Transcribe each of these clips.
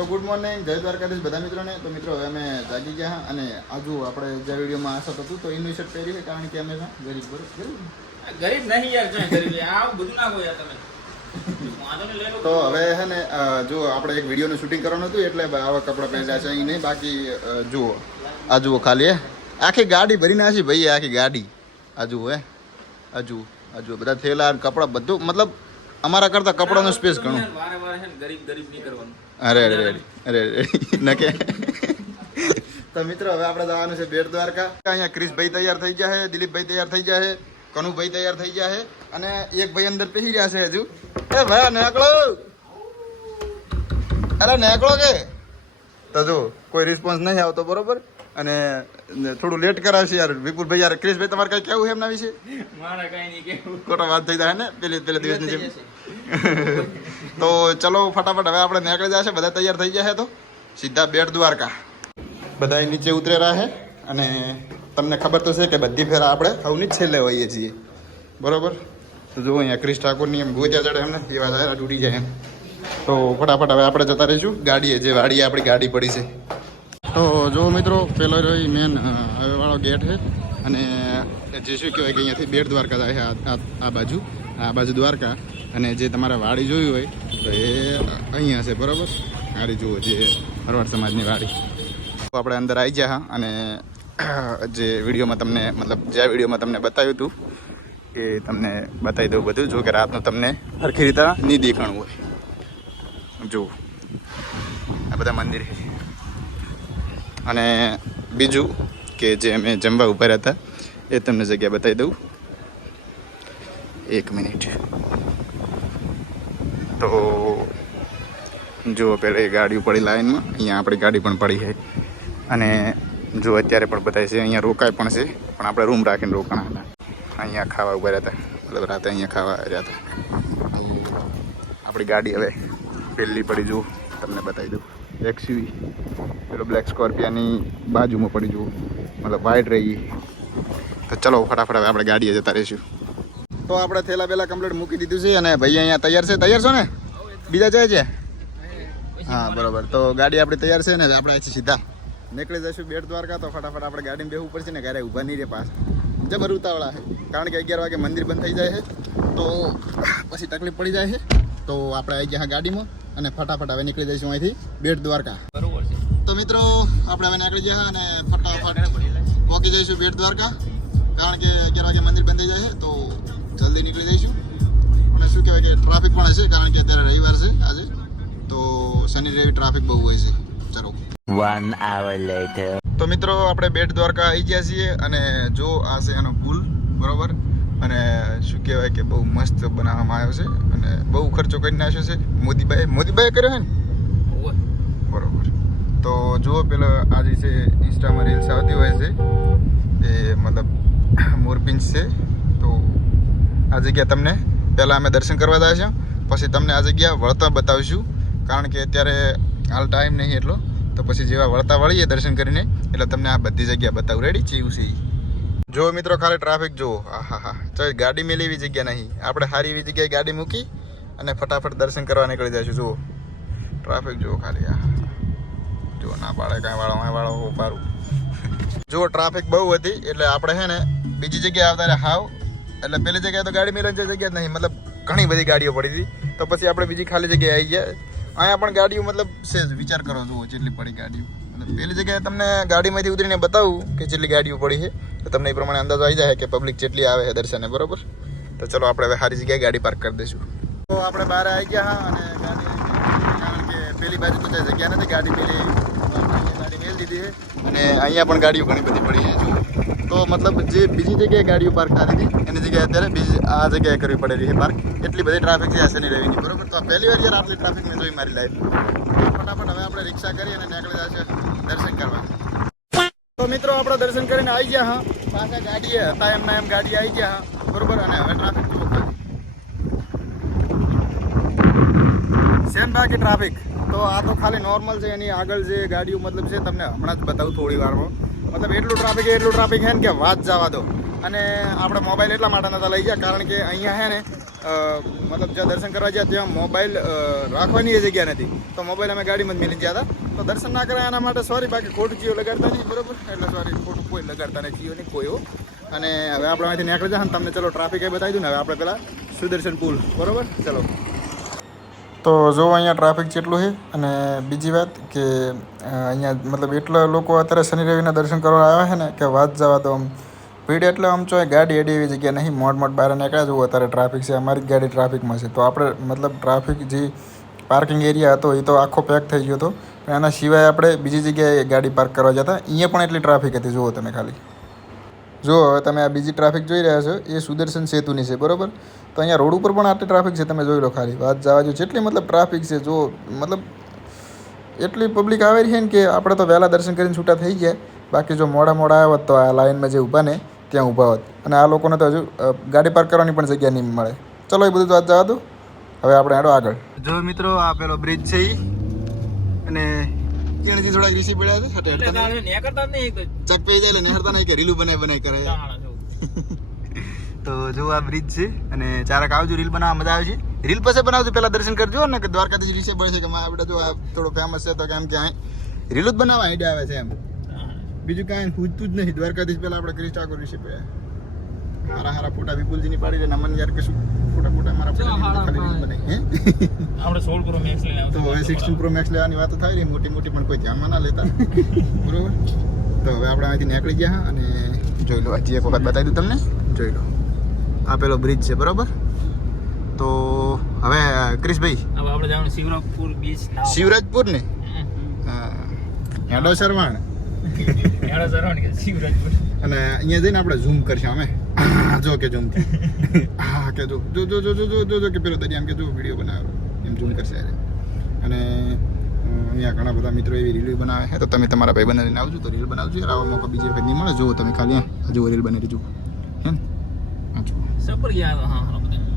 તો good morning, જય દ્વારકાધીશ બધા મિત્રોને. તો મિત્રો હવે અમે જાગી ગયા અને આજુ આપણે જે વિડીયોમાં આશા હતું તો એનું શર્ટ પહેરી છે, કારણ કે અમે ગરીબ ગરીબ નહીં યાર, ગરીબ આ બધું ના હોય તમે. તો હવે હે ને જો આપણે એક વિડીયોનું શૂટિંગ કરવાનું હતું એટલે આવા કપડાં પહેર્યા છે. અહીં નહીં, બાકી જુઓ આ જુઓ ખાલી આખી ગાડી ભરી નાખી ભાઈ, આખી ગાડી આ જુઓ હજુ બધા થેલા કપડાં બધું, મતલબ અમારા કરતા કપડાનું સ્પેસ ઘણું. અરે નકે. તો મિત્રો હવે આપણે જવાનું છે બેટ દ્વારકા. અહીંયા ક્રિશભાઈ તૈયાર થઈ ગયા છે, દિલીપભાઈ તૈયાર થઈ ગયા છે, કનુભાઈ તૈયાર થઈ ગયા છે અને એક ભાઈ અંદર પહેરી રહ્યા છે હજુ. એ ભાઈ નેકળો, અરે નેકળો કે. તો જો કોઈ રિસ્પોન્સ નહીં આવતો બરોબર, અને થોડું લેટ કરાવશે યાર વિપુલભાઈ. યાર ક્રિશભાઈ તમારે કઈ કેવું છે એમના વિશે? મારા કઈ નહીં કેવું, ખોટા વાત થઈ જાય ને પેલા દિવસની જેમ. તો ચલો ફટાફટ હવે આપણે નીકળી જશે, બધા તૈયાર થઈ ગયા છે તો સીધા બેટ દ્વારકા. બધા નીચે ઉતરેલા છે અને તમને ખબર તો છે કે બધી ફેરા આપણે સૌની જ છેલ્લે હોઈએ છીએ બરોબર. તો જુઓ અહીંયા ક્રિશ ઠાકોરની એમ ગોત્યા ચડે એમને એવા જાય તૂટી જાય એમ. તો ફટાફટ હવે આપણે જતા રહીશું ગાડીએ, જે વાડીએ આપણી ગાડી પડી છે. તો જો મિત્રો પેલો રહ્યો મેન હવે વાળો ગેટ છે અને જે શું કહેવાય કે અહીંયાથી બેટ દ્વારકા જાય છે આ બાજુ દ્વારકા. અને જે તમારે વાડી જોયું હોય તો એ અહીંયા છે બરાબર. વાડી જુઓ, જે હરવાડ સમાજની વાડી. તો આપણે અંદર આવી ગયા હા, અને જે વિડીયોમાં તમને વિડીયોમાં તમને બતાવ્યું હતું એ તમને બતાવી દઉં બધું. જો કે રાતનું તમને સરખી રીતે નહીં દેખાણું હોય. જુઓ આ બધા મંદિર છે. અને બીજું કે જે અમે જમવા ઉભા રહ્યા હતા એ તમને જગ્યા બતાવી દઉં. 1 મિનિટ. તો જુઓ પહેલાં એ ગાડીઓ પડી લાઈનમાં, અહીંયા આપણી ગાડી પણ પડી છે. અને જો અત્યારે પણ બતાવે છે અહીંયા રોકાય પણ છે, પણ આપણે રૂમ રાખીને રોકાણા હતા. અહીંયા ખાવા ઉભા રહ્યા હતા, મતલબ રાતે અહીંયા ખાવા રહ્યા હતા. આપણી ગાડી હવે પહેલી પડી, જુઓ તમને બતાવી દઉં. XUV પેલો બ્લેક સ્કોર્પિયાની બાજુમાં પડી, જુઓ મતલબ વાઇટ રહી. તો ચલો ફટાફટ હવે આપણે ગાડીએ જતા રહીશું. તો આપણે થેલા પહેલાં કમ્પ્લીટ મૂકી દીધું છે અને ભાઈ અહીંયા તૈયાર છો ને? બીજા જાય છે? હા બરાબર. તો ગાડી આપણી તૈયાર છે ને, આપણે અહીંથી સીધા નીકળી જઈશું બેટ દ્વારકા. તો ફટાફટ આપણે ગાડીમાં બેસવું પડશે ને, ઘરે ઊભા નહીં રહે પાછા. જબર ઉતાવળા છે, કારણ કે 11 વાગે મંદિર બંધ થઈ જાય છે તો પછી તકલીફ પડી જાય છે. તો આપણે આવી ગયા ગાડીમાં અને ફટાફટ હવે નીકળી જઈશું અહીંથી બેટ દ્વારકા. બરોબર છે. તો મિત્રો આપણે હવે નીકળી ગયા અને ફટાફટ પહોંચી જઈશું બેટ દ્વારકા, કારણ કે 11 વાગે મંદિર બંધ થઈ જાય છે. તો જલ્દી નીકળી જઈશું. અને શું કહેવાય કે ટ્રાફિક પણ હશે, કારણ કે અત્યારે રવિવાર છે આજે, તો શનિ રવિ ટ્રાફિક બહુ હોય છે. ચલો 1 hour later. તો મિત્રો આપણે બેટ દ્વારકા આવી ગયા છીએ અને જો આ છે એનો પુલ બરોબર. અને શું કહેવાય કે બહુ મસ્ત બનાવવામાં આવ્યો છે અને બહુ ખર્ચો કરી નાખ્યો છે. મોદીભાઈએ કર્યો છે ને બરોબર. તો જુઓ પેલો આજે છે ઇન્સ્ટામાં રીલ્સ આવતી હોય છે એ મતલબ મોરપિંચ છે. તો આ જગ્યા તમને પહેલાં અમે દર્શન કરવા જાય છે, પછી તમને આ જગ્યા વળતા બતાવીશું, કારણ કે અત્યારે હાલ ટાઈમ નહીં એટલો. તો પછી જેવા વળતા વળીએ દર્શન કરીને એટલે તમને આ બધી જગ્યા બતાવું. રેડી ચેવું છે જો મિત્રો, ખાલી ટ્રાફિક જુઓ. હા ચાલ ગાડી મેલી એવી જગ્યા નહીં, આપણે સારી એવી જગ્યાએ ગાડી મૂકી અને ફટાફટ દર્શન કરવા નીકળી જઈશું. જુઓ ટ્રાફિક જુઓ ખાલી. જુઓ ના પાડે કાંઈ વાળો પારું. જુઓ ટ્રાફિક બહુ હતી એટલે આપણે છે ને બીજી જગ્યાએ આવતા રહ્યા હાવ. એટલે પેલી જગ્યાએ તો ગાડી મેળવવાની જગ્યા જ નહીં, મતલબ ઘણી બધી ગાડીઓ પડી હતી. તો પછી આપણે બીજી ખાલી જગ્યાએ આવી ગયા. અહીંયા પણ ગાડીઓ મતલબ છે, વિચાર કરો જુઓ જેટલી પડી ગાડીઓ. મતલબ પેલી જગ્યાએ તમને ગાડીમાંથી ઉતરીને બતાવું કે જેટલી ગાડીઓ પડી છે, તો તમને એ પ્રમાણે અંદાજો આવી જાય કે પબ્લિક જેટલી આવે છે દર્શને બરોબર. તો ચલો આપણે હવે સારી જગ્યાએ ગાડી પાર્ક કરી દઈશું. તો આપણે બહાર આવી ગયા હા, અને ગાડી કારણ કે પેલી બાજુ તો જગ્યા નથી, ગાડી મેલ દીધી છે. અને અહીંયા પણ ગાડીઓ ઘણી બધી પડી છે. તો મતલબ જે બીજી જગ્યાએ ગાડીઓ પાર્ક થતી હતી એની જગ્યાએ અત્યારે આ જગ્યાએ કરવી પડેલી છે પાર્ક. એટલી બધી ટ્રાફિક છે શનિ રવિની બરોબર. તો પહેલી વાર યાર આટલી ટ્રાફિક મેં જોઈ મારી લાઈફ. ફટાફટ હવે આપણે રિક્ષા કરી અને નીકળી જશે દર્શન કરવા. તો મિત્રો આપણે દર્શન કરીને આવી ગયા હા, પાછા ગાડીએ હતા એમના એમ ગાડી આવી ગયા હા બરોબર. અને હવે ટ્રાફિક સેમ બાકી ટ્રાફિક તો આ તો ખાલી નોર્મલ છે. એની આગળ જે ગાડીઓ મતલબ છે તમને હમણાં જ બતાવું થોડી વારમાં. મતલબ એટલું ટ્રાફિક છે ને કે વાત જવા દો. અને આપણે મોબાઈલ એટલા માટે નતા લઈ ગયા, કારણ કે અહીંયા છે ને મતલબ જ્યાં દર્શન કરવા ગયા ત્યાં મોબાઈલ રાખવાની એ જગ્યા નથી, તો મોબાઈલ અમે ગાડીમાં જ મેલી ગયા હતા. તો દર્શન ના કરાય એના માટે સોરી, બાકી ખોટું જીઓ લગાડતા નહીં, બરોબર? એટલે સોરી, ખોટું કોઈ લગાડતા નહીં, જીઓ નહીં કોઈ એવું. અને હવે આપણે અહીંથી નીકળી જાય ને તમને ચલો ટ્રાફિક એ બતાવી દઉં ને. હવે આપણે પેલા સુદર્શન પુલ, બરોબર? ચલો. તો જો અહીંયા ટ્રાફિક જેટલું છે. અને બીજી વાત કે અહીંયા મતલબ એટલા લોકો અત્યારે શનિ રવિના દર્શન કરવા આવ્યા છે ને કે વાત જવા દો. આમ ભીડ એટલે આમ જો ગાડી એડી એવી જગ્યા નહીં, મોડ બહાર નીકળ્યા જવું અત્યારે ટ્રાફિક છે. અમારી જ ગાડી ટ્રાફિકમાં છે, તો આપણે મતલબ ટ્રાફિક જે પાર્કિંગ એરિયા હતો એ તો આખો પેક થઈ ગયો હતો. પણ એના સિવાય આપણે બીજી જગ્યાએ ગાડી પાર્ક કરવા જતા, અહીંયા પણ એટલી ટ્રાફિક હતી. જુઓ તમે ખાલી, જો હવે તમે આ બીજી ટ્રાફિક જોઈ રહ્યા છો એ સુદર્શન સેતુની છે, બરોબર? તો અહીંયા રોડ ઉપર પણ આટલી ટ્રાફિક છે, તમે જોઈ લો ખાલી. વાત જવા જો જેટલી મતલબ ટ્રાફિક છે, જો મતલબ એટલી પબ્લિક આવી રહી છે ને કે આપણે તો વહેલા દર્શન કરીને છૂટા થઈ ગયા. બાકી જો મોડા આવ્યા હોત તો આ લાઇનમાં જે ઊભા ને ત્યાં ઊભા હોત, અને આ લોકોને તો હજુ ગાડી પાર્ક કરવાની પણ જગ્યા નહીં મળે. ચલો એ બધું તો વાત જવા દો. હવે આપણે હેડો આગળ. જો મિત્રો આ પેલો બ્રિજ છે ઈ, અને કેણથી થોડાક રીસી પડ્યા છે. હટે હટતા ચક પે જાય ને હટતા નહીં કે રીલું બનાય કરે. તો જો આ બ્રિજ છે, અને ચારક આવજો, રીલ બનાવવા મજા આવે છે. રીલ પછી બનાવજો, પેલા દર્શન કરજો ને કે દ્વારકાથી રીસે પડે છે કે મારા બેટા જો આ થોડો ફેમસ છે, તો કેમ કે અહીં રીલું જ બનાવવા આઈડિયા આવે છે એમ, બીજું કાંઈ પૂછતું જ નહીં. દ્વારકાથી પહેલા આપણે ક્રિશ ઠાકોર રીસે પડ્યા. હારા ફોટા વિપુલજીની પાડી દે મને યાર, કે શું ફોટા મારા ખાલી રીલ બનાવી હે. આપણે 16 પ્રો મેક્સ લઈને તો હવે 16 પ્રો મેક્સ લેવાની વાત થાય રહી, મોટી પણ કોઈ ધ્યાનમાં ના લેતા, બરોબર? તો હવે આપણે અહીંથી નીકળી ગયા, અને જોઈ લો હજી એક વખત બતાવી દઉં તમને. જોઈ લો આ પેલો બ્રિજ છે, બરોબર? તો હવે ક્રિશભાઈ હવે આપણે જવાનું શિવરાજપુર બીચ. શિવરાજપુર ને હેડો સરવાણ શિવરાજપુર, અને અહીંયા જઈને આપણે ઝૂમ કરશું અમે. જો કે ઝૂમ હા કે જો કે પેલો દરિયા કે જો વિડીયો બનાવ્યો એમ ઝૂમ કરશે. અને અહીંયા ઘણા બધા મિત્રો એવી રીલ બનાવે છે, તો તમે તમારા ભાઈ બનાવીને આવજો તો રીલ બનાવજો યાર. આવો મોકો બીજે વખત નહીં મળે. જુઓ તમે ખાલી હજુ રીલ બનાવી જુઓ હે ને. સપર ગયા. હા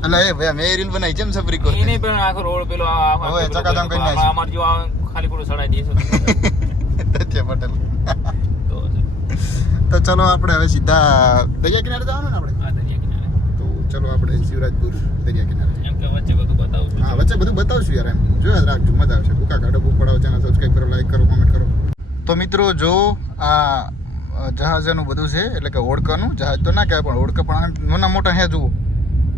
એટલે એ ભાઈ મેં રીલ બનાવી જેમ સફરી કો એને પણ આખો રોડ પેલો હવે ચકાચમ કરી નાખી. અમાર જો ખાલી ખોટું સડાઈ દેছো તથ્ય પટેલ. તો ચલો આપણે હવે સીધા દરિયા કિનારે જવાનું ને આપણે. આ દરિયા કિનારે. તો ચલો આપણે શિવરાજપુર દરિયા કિનારે. એમ કે વચ્ચે બધું બતાવું છું. હા વચ્ચે બધું બતાવશું યાર, એમ જોયા રાખજો, મજા આવશે. ભૂકા કાઢો, બુક પડાવો, ચેનલ સબસ્ક્રાઈબ કરો, લાઈક કરો, કોમેન્ટ કરો. તો મિત્રો જો આ જહાજનું બધું છે, એટલે કે હોડકાનું જહાજ તો ના કહેવાય, પણ હોડકા પણ નાના મોટા હે જુઓ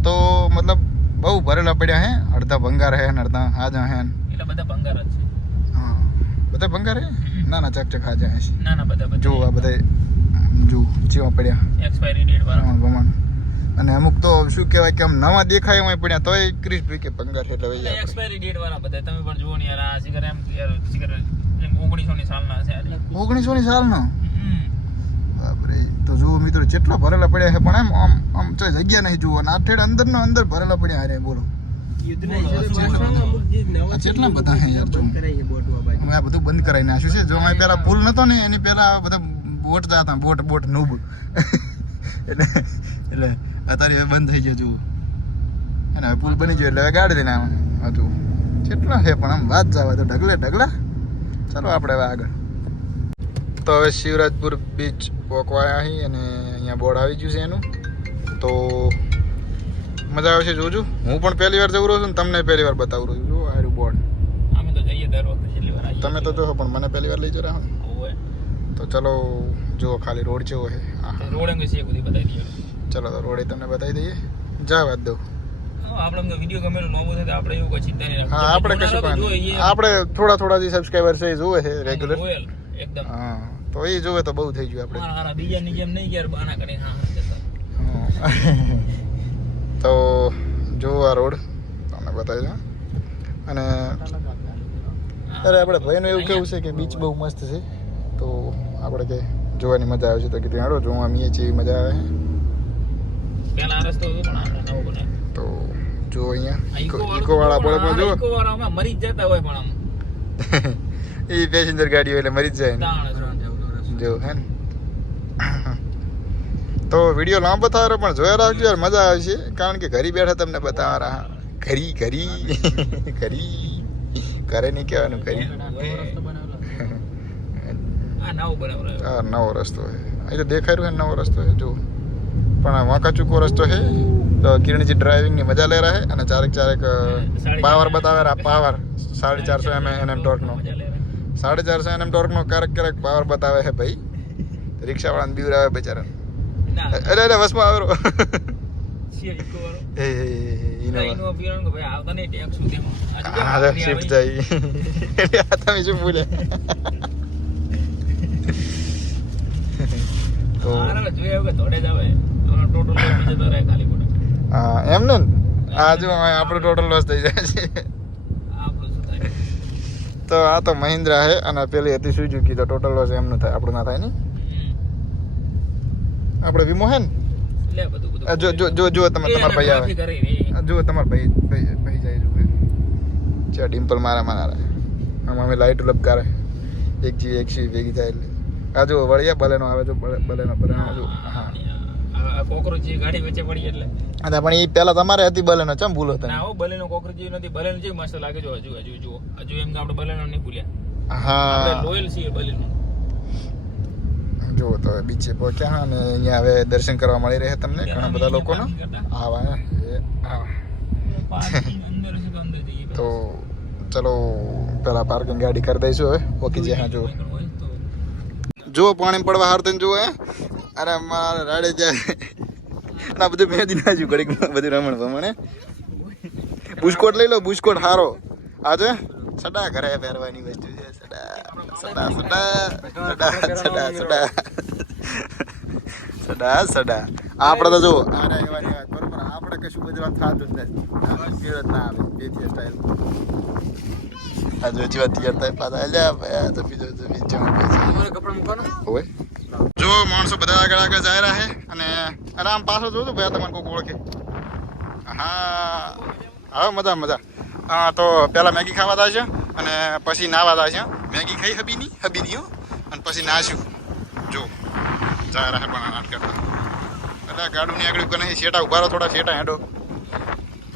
તો મતલબ બહુ ભરેલા પડ્યા હે. અડધા ભંગાર હે ને અડધા હાજા હે. એટલે બધા ભંગાર જ છે. હા બધા ભંગાર હે, ના ચક હાજા હે. ના બધા જો આ બધા જો જેવા પડ્યા એક્સપાયરી ડેટ વાળા ભમણ. અને અમુક તો શું કહેવાય કે આમ નવા દેખાય એમાં પડ્યા, તોય ક્રિસ્પી કે ભંગાર છે. એટલે ભાઈ એક્સપાયરી ડેટ વાળા બધા તમે પણ જુઓ ને યાર. આ સિગર એમ યાર સિગર 1900 સાલના છે. 1900 સાલનો બાપરે. તો જુઓ મિત્રો કેટલા ભરેલા પડ્યા છે, પણ આમ જગ્યા નહીં જુઓ. અને આ ઠેડ અંદર ભરેલા પડ્યા. અરે બોલો કેટલા બધા છે યાર. અમે આ બધું બંધ કરાવી નાખ્યું છે. જો અમે પેલા પુલ નતો ને એની પેલા બધા બોટ જતા, બોટ નૂબ એટલે અત્યારે હવે બંધ થઈ ગયો જુઓ. અને હવે પુલ બની ગયો એટલે હવે ગાડી લઈને આમાં હજુ કેટલા છે, પણ આમ વાત જવા તો ઢગલા. ચાલો આપણે હવે આગળ. તો હવે શિવરાજપુર બીચ પહોંચવાયા અહીં, અને અહીંયા બોર્ડ આવી ગયું છે એનું. તો મજા આવે છે જોજો. હું પણ પહેલી વાર જવું રહ્યો છું ને તમને પહેલી વાર બતાવું રહ્યું છું. જો આરું બોર્ડ અમે તો જઈએ દર વખતે છેલ્લી વાર આવીએ. તમે તો જો પણ મને પહેલી વાર લઈ જરા હો. તો ચલો જુઓ ખાલી રોડ જેવો છે. રોડ અંગે છે બધી બતાવી દઈએ. ચલો તો રોડ તમને બતાવી દઈએ. જા વાત દો. આપણે અમને વિડીયો ગમેલો નવો થાય તો આપણે એવું કોઈ ચિંતા નહીં. હા આપણે કશું કાંઈ આપણે થોડા જે સબસ્ક્રાઈબર છે એ જોવે છે રેગ્યુલર. એકદમ હા તો એ જોવે તો બહુ થઈ ગયું આપણે. હા બીજાની જેમ નહીં યાર બાના કરીને. હા તો જો આ રોડ તમને બતાવી દો. અને અરે આપણે ભાઈનું એવું કેવું છે કે બીચ બહુ મસ્ત છે, તો આપણે કે જોવાની મજા આવે છે. તો કીધું હાડો જોવા મીએ છીએ, મજા આવે. પેલા આ રસ્તો હતો પણ આ નવો બનાવ્યો. તો જો અહીંયા ઇકો વાળા બોલે પણ જો ઇકો વાળામાં મરી જ જતા હોય, પણ આમ એ પેસેન્જર ગાડી એટલે મરી જ જાય ને. જો હે ને. તો વિડીયો લાંબો થાય પણ જોયા રાખજો યાર, મજા આવે છે. કારણ કે ઘરે બેઠા તમને બતાવવા રહા. ઘરે નહીં કહેવાનું, ઘરે. આ નવો બનાવ્યો. હા નવો રસ્તો છે અહીં તો દેખાય રહ્યો, નવો રસ્તો છે જો. પણ वहाँ का चुको रस्तो है तो किरण जी ड्राइविंग ની મજા લે રહા है અને ચારેક પાવર બતાવે रहा पावर 450 एनएम टॉर्क નો 450 एनएम टॉर्क નો ક્યારેક પાવર બતાવે है भाई રિક્ષા વાળાને બીવરાવે બેચારા અરે વસમાં આવેરો એ ઇનો ભાઈ આવતા નહીં ટેક્સ સુધી હા શિફ્ટ જાય આ તમે શું બોલ્યા તો જોઈએ કે થોડે જ આવે ટોટલ બીજે તો રહે ખાલી ખોટું હા એમ ને આ જો આપણું ટોટલ લોસ થઈ જાય છે આપણું શું થાય તો આ તો મહિન્દ્રા હે અને પેલી હતી સુઝુકી તો ટોટલ લોસ એમનું થાય આપણું ના થાય ને આપણે વીમો હે ને લે બધું જો જો જો જો તમારા ભાઈ આવે જો તમારા ભાઈ જાય જો છે ડિમ્પલ મારા અમે લાઈટ લપકારે એક સી ભેગી થાય એટલે આ જો વળિયા બલેનો આવે જો બલેનો જો હા આ કોકરોચ ગાડી વચ્ચે પડી એટલે અને પણ એ પહેલા તમારે હતી બલેનો ચમ ભૂલો તમે ના હો બલેનો કોકરોચ નથી બલેનો જે મસ્ત લાગે જો હજુ એમ કે આપણે બલેનો નહીં ભૂલ્યા હા આપણે લોયલ છીએ બલેનો જો તો બીચે પહોંચ્યા અને અહીંયા હવે દર્શન કરવા મળી રહે તમને ઘણા બધા લોકોનો આવા તો ચલો પેલા પાર્કિંગ ગાડી કરી દઈશું હવે ઓકે જે હા જો પાણી પડવા હાર થઈને જુઓ અરે મારા રાડે જાય ના બધું મેદી ના જુ ઘડીક બધું રમણ ભમણે બુસ્કોટ લઈ લો બુસ્કોટ હારો આજે સડા ઘરે પહેરવાની વસ્તુ છે સડા આપણે તો જો બરોબર આપણે કશું બધું થતું જ નથી ના આવે બેથી સ્ટાઇલ આ જો જીવા તૈયાર થાય પાછા અલ્યા તો બીજો કપડા મૂકવાનો હોય જો માણસો બધા આગળ જાય રહ્યા છે અને આરામ પાછો જોજો ભાઈ તમને કોઈ ઓળખે હા મજા હા તો પહેલા મેગી ખાવા જાય છે અને પછી નાવા જાય છે મેગી ખાઈ હબીની હો અને પછી નાસ્યું જો જાય રહ્યા પણ નાટ કરતા એટલે ગાડું ની આગળ નહીં શેટા ઉભા રહો થોડા શેટા હેડો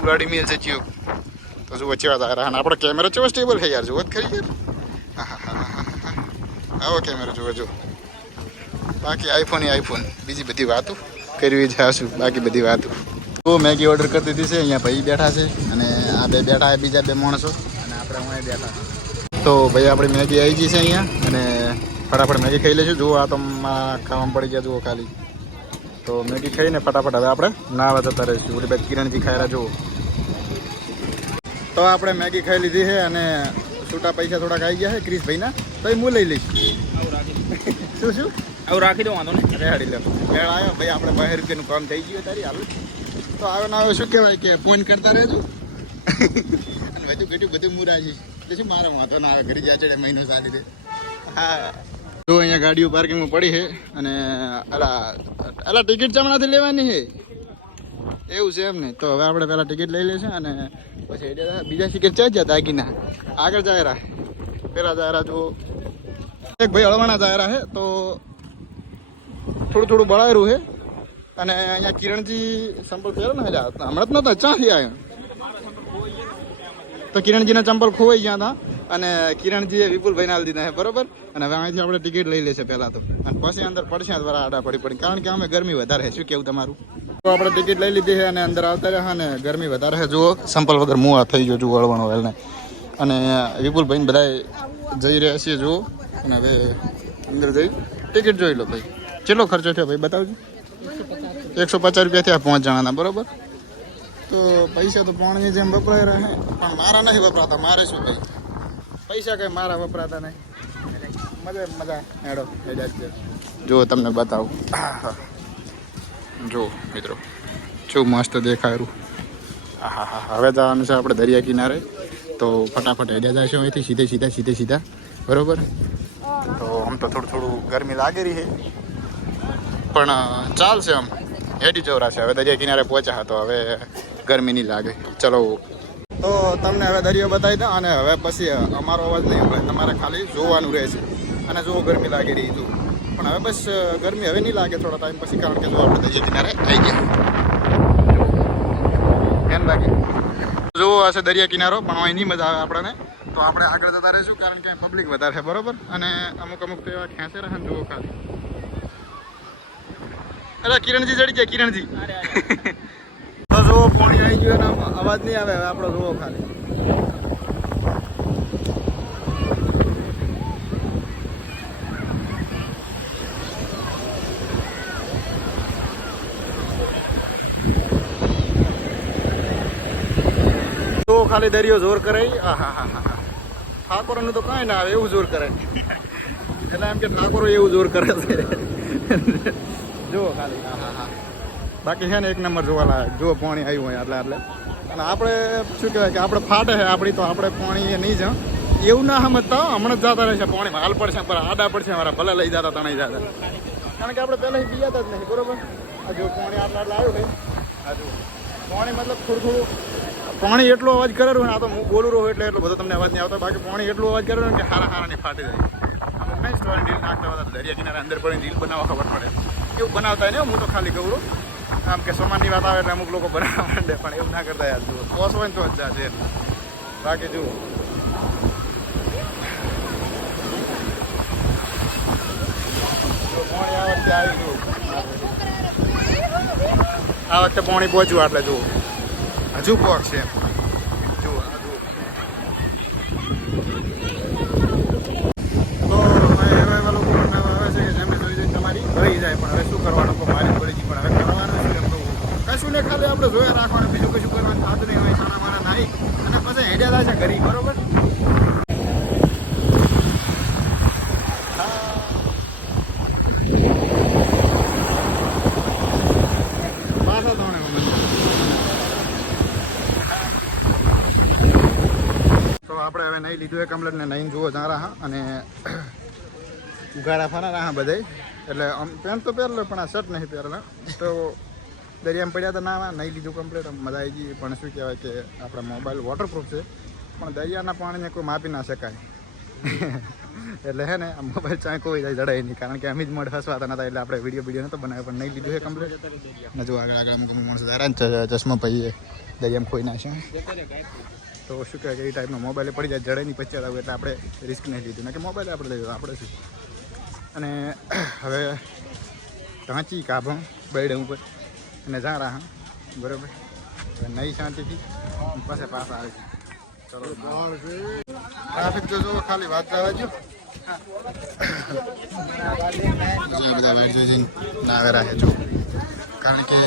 ગાડી મેલ છે ચિયો તો જો વચ્ચે જાય રહ્યા અને આપણો કેમેરો ચેવો સ્ટેબલ છે યાર જુઓ જ ખરી યાર આવો કેમેરો જો બાકી આઈફોન બીજી બધી વાતો કરવી જાશું બાકી બધી વાતો તો મેગી ઓર્ડર કરી દીધી છે અહીંયા ભાઈ બેઠા છે અને આ બે બેઠા બીજા બે માણસો અને આપણે અહીં બેઠા તો ભાઈ આપણી મેગી આવી ગઈ છે અહીંયા અને ફટાફટ મેગી ખાઈ લઈશું જુઓ આ તો ખાવામાં પડી ગયા જુઓ ખાલી તો મેગી ખાઈને ફટાફટ હવે આપણે નાવા જતા રહીશું ઓલી બાદ કિરણજી ખાયરા જુઓ તો આપણે મેગી ખાઈ લીધી છે અને છૂટા પૈસા થોડાક આવી ગયા છે ક્રિશભાઈના તો હું લઈ લઈશ શું આવું રાખી દો વાંધો નહીં રેડી લે મેળ આવ્યો ભાઈ આપણે 2 રૂપિયાનું કામ થઈ ગયું તારી હાલ તો આવે ને આવે શું કહેવાય કે ફોન કરતા રહેજો અને બધું મુરા છે એટલે શું મારા વાંધો ના આવે ઘરે જાચડે મહિનો ચાલી દે હા તો અહીંયા ગાડીઓ પાર્કિંગમાં પડી છે અને અલા ટિકિટ ચમણાથી લેવાની છે એવું છે એમ ને તો હવે આપણે પહેલાં ટિકિટ લઈ લઈશું અને પછી બીજા ટિકિટ ચાઈ ગયા દાગીના આગળ જાય રહ્યા પેલા જાય રહ્યા જો એક ભાઈ હળવાના જાય રહ્યા છે તો થોડું બળાયરું છે અને અહીંયા કિરણજી ચંપલ પહેરો ને હમણાં જ નતા ચાથી આવ્યા તો કિરણજીના ચંપલ ખોવાઈ ગયા હતા અને કિરણજીએ વિપુલભાઈને આલી દીધા છે બરોબર અને હવે અહીંથી આપણે ટિકિટ લઈ લેશે પહેલાં તો અને પછી અંદર પડશે દ્વારા આડા પડી કારણ કે અમે ગરમી વધારે છે શું કેવું તમારું તો આપણે ટિકિટ લઈ લીધી છે અને અંદર આવતા રહ્યા અને ગરમી વધારે છે જુઓ ચંપલ વગર મુવા થઈ ગયો જુઓ હળવાનો વેલને અને વિપુલભાઈને બધા જઈ રહ્યા છીએ જુઓ અને હવે અંદર જઈ ટિકિટ જોઈ લો ભાઈ કેટલો ખર્ચો થયો ભાઈ બતાવજો 150 રૂપિયા થયા 5 જણાના બરોબર તો પૈસા તો પાણી જેમ વપરાય રહે પણ મારા નહીં વપરાતા મારે શું ભાઈ પૈસા કંઈ મારા વપરાતા નહીં મજા હેડો જો તમને બતાવું જો મિત્રો શું મસ્ત દેખાયું હા હવે જવાનું છે આપણે દરિયા કિનારે તો ફટાફટ હેડ્યા જઈશું અહીંથી સીધા બરોબર તો આમ તો થોડું ગરમી લાગી રહી છે પણ ચાલશે આમ હેડી જવરાશે હવે દરિયા કિનારે પહોંચ્યા તો હવે ગરમી નહીં લાગે ચલો તો તમને હવે દરિયો બતાવી દઉં અને હવે પછી અમારો અવાજ નહીં હોય તમારે ખાલી જોવાનું રહેશે અને જો ગરમી લાગી રહી જો પણ હવે બસ ગરમી હવે નહીં લાગે થોડા ટાઈમ પછી કારણ કે જો આપણે દરિયા કિનારે આવી ગયા ધ્યાન લાગે જો આ છે દરિયા કિનારો પણ અહીં નહીં મજા આવે આપણને તો આપણે આગળ જતા રહીશું કારણ કે પબ્લિક વધારે છે બરોબર અને અમુક તો એવા ખેંચે રહે જુઓ ખાલી અરે કિરણજી ચડી ગયા કિરણજી અરે તો જુઓ પાણી આવી ગયું એનો અવાજ નહીં આવે હવે આપણો જુઓ ખાલી તો ખાલી દરિયો જોર કરે ઠાકોરનું તો કાંઈ ના આવે એવું જોર કરે એટલે એમ કે ઠાકોરો એવું જોર કરે છે જુઓ ખાલી બાકી છે ને એક નંબર જોવા લાયક જુઓ પાણી આવ્યું હોય એટલે અને આપણે શું કહેવાય કે આપણે ફાટે છે આપણી તો આપણે પાણી નહીં જ એવું ના સમજતા હમણાં જ જતા રહે છે પાણીમાં હાલ પડશે પર આડા પડશે મારા ભલે લઈ જતા તણાઈ જતા કારણ કે આપણે પહેલાં પીયાતા જ નહીં બરોબર આ જો પાણી આટલા આવ્યું ને આ જો પાણી મતલબ થોડું પાણી એટલો અવાજ કરેલું ને આ તો હું બોલું રહું એટલે એટલો બધો તમને અવાજ નહીં આવતો બાકી પાણી એટલો અવાજ કરેલું ને કે હારા નહીં ફાટી જાય અમુક નહીં સ્ટોરી રીલ નાખતા હતા દરિયા કિનારે અંદર પડીને રીલ બનાવવા ખબર પડે એવું બનાવતા નહીં હું તો ખાલી કહું આમ કે સોમાનની વાત આવે એટલે અમુક લોકો બનાવવા માંડે પણ એવું ના કરતા યાર જુઓ પોસ હોય ને તો જ જાશે બાકી જુઓ પાણી આ વખતે આવી જુઓ આ વખતે પાણી પહોંચ્યું એટલે જુઓ હજુ પોક છે જુઓ તો એવા લોકો આવે છે કે જેમને જોઈ જોઈને તમારી રહી જાય પણ હવે શું કરવાનું તો મારી પડી ગઈ પણ હવે કરવાનું શું એમ કહું કશું ને ખાલી આપણે જોયા રાખવાનું બીજું કશું કરવાનું થતું નહીં હોય સારા મારા નાઈ અને પછી હેડ્યા થાય છે ઘરી બરોબર આપણે હવે નહીં લીધું એ કમ્પ્લેટ ને નહીં જુઓ જારા હા અને ઉઘાડા ફાના રહ્યા બધે એટલે પેન્ટ તો પહેરેલો પણ આ શર્ટ નહીં પહેરેલા તો દરિયામાં પડ્યા તો ના નહીં લીધું કમ્પ્લેટ મજા આવી ગઈ પણ શું કહેવાય કે આપણા મોબાઈલ વોટરપ્રૂફ છે પણ દરિયાના પાણીને કોઈ માપી ના શકાય એટલે હે ને આ મોબાઈલ ચાંય કોઈ જાય જડાય નહીં કારણ કે અમે જ મોઢ ફસવાતા નતા એટલે આપણે વિડીયો નતો બનાવ્યો પણ નહીં લીધું છે કમ્પ્લેટ ને જો આગળ આગળ અમુક માણસો હેરાન ચશ્મા પહીએ દરિયામાં ખોઈ નાખ્યા તો શું કહેવાય કે એ ટાઈપનો મોબાઈલ પડી જાય જડે નહીં પચાસ આવે એટલે આપણે રિસ્ક નહીં લીધું ને કે મોબાઈલ આપણે લઈ આપણે શું અને હવે ઢાંચી કાભણ બેડે ઉપર અને જારા હા બરાબર હવે નહીં શાંતિથી પાસે પાછા આવે છે ચલો ટ્રાફિક તો જો ખાલી વાત જવા જો બધા વેટ જઈને નાવે રાખે જો કારણ કે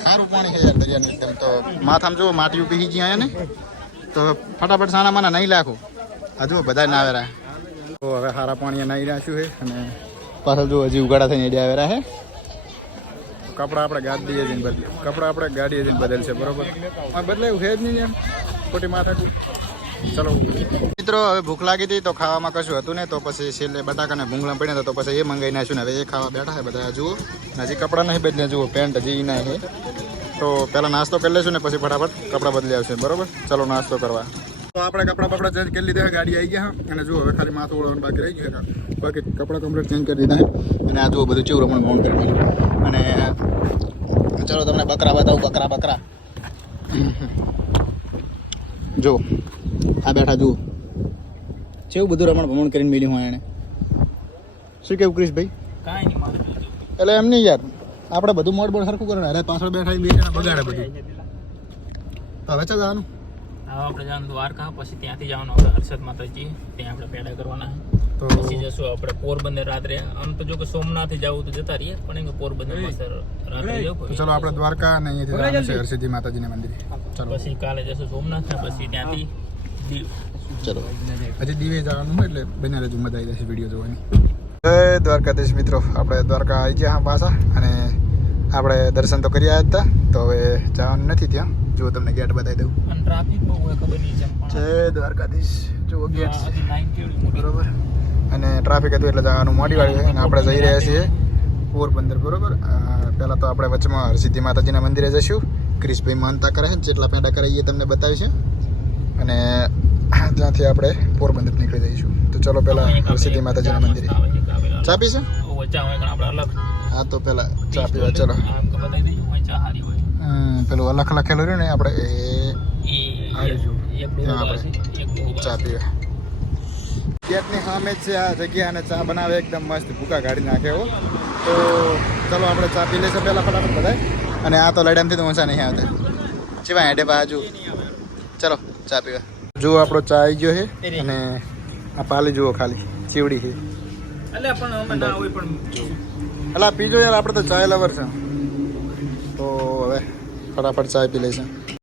સારું પાણી છે યાર દરિયાનું એકદમ તો માથામાં જુઓ માટી પીહી ગયા ને તો ફટાફટ સાના માના નહીં લાખો હજુ બધા ના આવેરા તો હવે સારા પાણી નાહી રાખ્યું છે અને પાછળ જો હજી ઉગાડા થઈને એડી આવેરા છે કપડાં આપણે ગાડીએ જઈને બદલે કપડાં આપણે ગાડીએ જઈને બદલશે બરોબર બદલાયું છે જ નહીં એમ ખોટી માથાકૂટ ચલો મિત્રો હવે ભૂખ લાગી હતી તો ખાવામાં કશું હતું ને તો પછી છેલ્લે બટાકાને ભૂંગળા પડ્યા હતા તો પછી એ મંગાવી નાખ્યું ને હવે એ ખાવા બેઠા છે બધા જુઓ હજી કપડાં નહીં બદલે જુઓ પેન્ટ હજી ના છે તો પહેલાં નાસ્તો કરી લઈશું ને પછી ફટાફટ કપડાં બદલી આવશે બરોબર ચલો નાસ્તો કરવા તો આપણે કપડાં બપડા ચેન્જ કરી લીધા ગાડી આવી ગયા અને જુઓ હવે ખાલી માથું ઓળવાનું બાકી રહી ગયું બાકી કપડાં કમ્પ્લીટ ચેન્જ કરી દીધા અને આ જુઓ બધું ચેવું રમણ બાઉન્ડ કરવાનું અને ચલો તમને બકરા બતાવું બકરા જો આ બેઠા જુઓ કેવું બધું રમણ ભમણ કરીને મેળ્યું હોય એને શું કેવું ક્રિશભાઈ કાંઈ નહીં મારું એટલે એમ નહીં યાર આપણે બધું મોડ બોડ સરખું કરવાનું અરે પાછળ બેઠા બે જણા બગાડે બધું તો હવે ચાલ જવાનું હવે આપણે જવાનું દ્વારકા પછી ત્યાંથી જવાનું આપણે હર્ષદ માતાજી ત્યાં આપણે પેડા કરવાના તો પછી જશું આપણે પોરબંદર રાત્રે આમ તો જો કે સોમનાથથી જવું તો જતા રહીએ પણ એમ પોરબંદર રાત્રે જવું ચલો આપણે દ્વારકા અને અહીંયાથી જવાનું છે હરસિદ્ધિ માતાજીના મંદિરે ચલો પછી કાલે જશું સોમનાથ ને પછી ત્યાંથી દીવ ચલો હજી દીવે જવાનું હોય એટલે બને રહેજો મજા આવી જશે વિડીયો જોવાની જય દ્વારકાધીશ મિત્રો આપણે દ્વારકા આવી ગયા પાછા અને આપણે દર્શન તો કરી આવ્યા હતા તો હવે જવાનું નથી ત્યાં જો તમને ગેટ બતાવી દઉં અને ટ્રાફિક બહુ હોય ખબર નહીં છે જય દ્વારકાધીશ જુઓ ગેટ હજી 9 કેવડી મોટી બરોબર અને ટ્રાફિક હતું એટલે જવાનું મોડી વાળી છે અને આપણે જઈ રહ્યા છીએ પોરબંદર બરોબર પહેલાં તો આપણે વચમાં હરસિદ્ધિ માતાજીના મંદિરે જઈશું ક્રિશભાઈ માનતા કરે છે જેટલા પેંડા કરાવીએ તમને બતાવી છે અને ત્યાંથી આપણે પોરબંદર નીકળી જઈશું તો ચલો પહેલાં હરસિદ્ધિ માતાજીના મંદિરે ચા પીશે હા તો પહેલાં ચા પીવા ચલો પેલું અલખ લખેલું રહ્યું ને આપણે ચા પીવા ગેટની સામે જ છે આ જગ્યા અને ચા બનાવે એકદમ મસ્ત ભૂકા કાઢી નાખે એવો તો ચલો આપણે ચા પી લઈશું પહેલાં ફટાફટ બધાય અને આ તો લડામથી તો મજા નહીં આવતા ચીવા હેડે બાજુ ચલો ચા પીવા જુઓ આપણો ચા આવી ગયો છે અને આ પાલી જુઓ ખાલી ચીવડી છે એટલે પણ અમે ના હોય પણ એટલે પીજો યાર આપણે તો ચાય લવર છે તો હવે ફટાફટ ચાય પી લઈશું